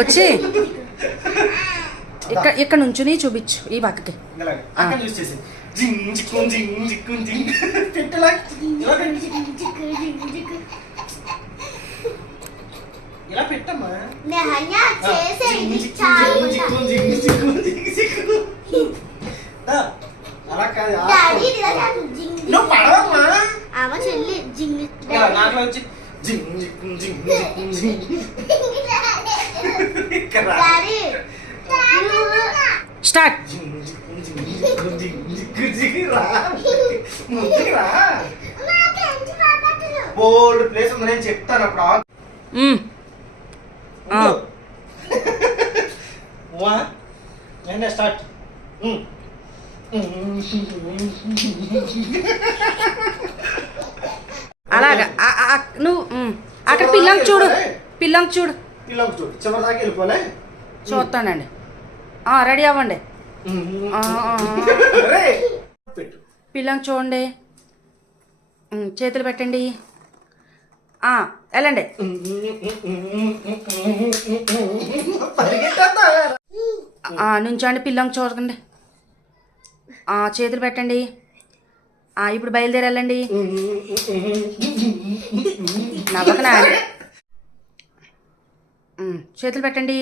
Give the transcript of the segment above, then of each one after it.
వచ్చి. ఇక్కడ ఇక్కడ నుంచుని చూపించు ఈ పక్కకి జింగ్ జింగ్ జింగ్ ఇలా పెట్టు. ఇలా పెట్టమ్మా. జింగ్ జింగ్ జింగ్ జింగ్ అలా కాదు జింగ్ నువ్వు పడవమ్మా. ఆమె చెల్లి జింగ్ నాకులో వచ్చి జింగ్ జింగ్ జింగ్. డాడీ స్టార్ట్ బోల్డ్ ప్లేస్ ఉంది నేను చెప్తాను అప్పుడు. నేను స్టార్ట్ ఉమ్. అలాగా. ఆ- ఆ- ఆ- నువ్వు మ్మ్. అక్కడ పిల్లంకి చూడు. పిల్లంకి చూడు. పిల్లకు చూడు చివరి దాకా వెళ్ళిపోలే చూస్తానండి ఆ, రెడీ అవ్వండి పెట్టు పిల్లంకి చూడండి. చేతులు పెట్టండి ఆ, వెళ్ళండి నుంచోండి పిల్లంకి చూడకండి ఆ, చేతులు పెట్టండి ఆ, ఇప్పుడు బయలుదేరి వెళ్ళండి నవ్వకనా. చేతులు పెట్టండి.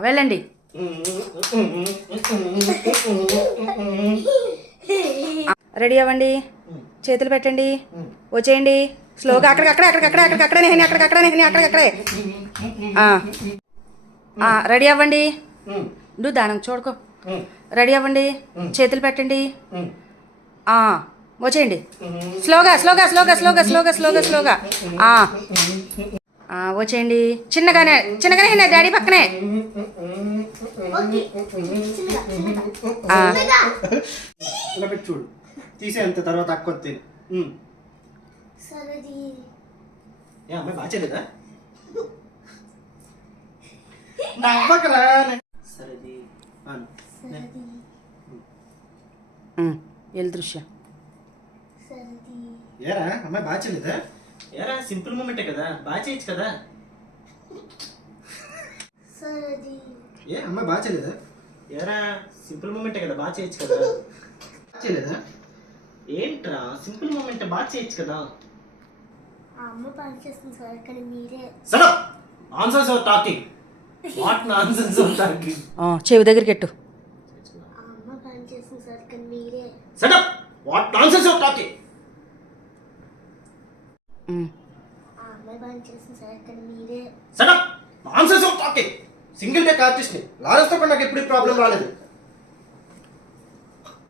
వెళ్ళండి. రెడీ అవ్వండి. చేతులు పెట్టండి. వచ్చేయండి. స్లోగా అక్కడికక్కడే అక్కడికక్కడే అక్కడికక్కడే నేను అక్కడికక్కడే నేను అక్కడికక్కడే ఆ. రెడీ అవ్వండి. నువ్వు దానం చూడుకో. రెడీ అవ్వండి. చేతులు పెట్టండి. వచ్చేయండి. స్లోగా స్లోగా స్లోగా స్లోగా స్లోగా స్లోగా స్లోగా. వచ్చేయండి. చిన్నగానే చిన్నగానే నా డాడీ పక్కనే. చూడు. తీసే అంత తర్వాత అక్క ఎల్ దృశ్యం. సరది ఏరా అమ్మాయి బాగా చేయలేదా? ఏరా సింపుల్ మూమెంటే కదా? బాగా చేయొచ్చు కదా? సరది. ఏ అమ్మాయి బాగా చేయలేదా? ఏరా సింపుల్ మూమెంటే కదా బాగా చేయొచ్చు కదా? బాగా చేయలేదా? ఏంట్రా సింపుల్ మూమెంట్ బాగా చేయొచ్చు కదా? ఆ అమ్మ పని చేస్తుంది సార్ కానీ మీరే. సడో! Answers of talking what nonsense of talking ఆ, చెవి దగ్గరికి ఎట్టు. ఆ అమ్మ పని చేస్తుంది సార్ కానీ మీరే. What nonsense of talking of talking single take ఆర్టిస్ట్ని. లారెన్స్తో కూడా నాకు ఎప్పుడు ప్రాబ్లం రాలేదు.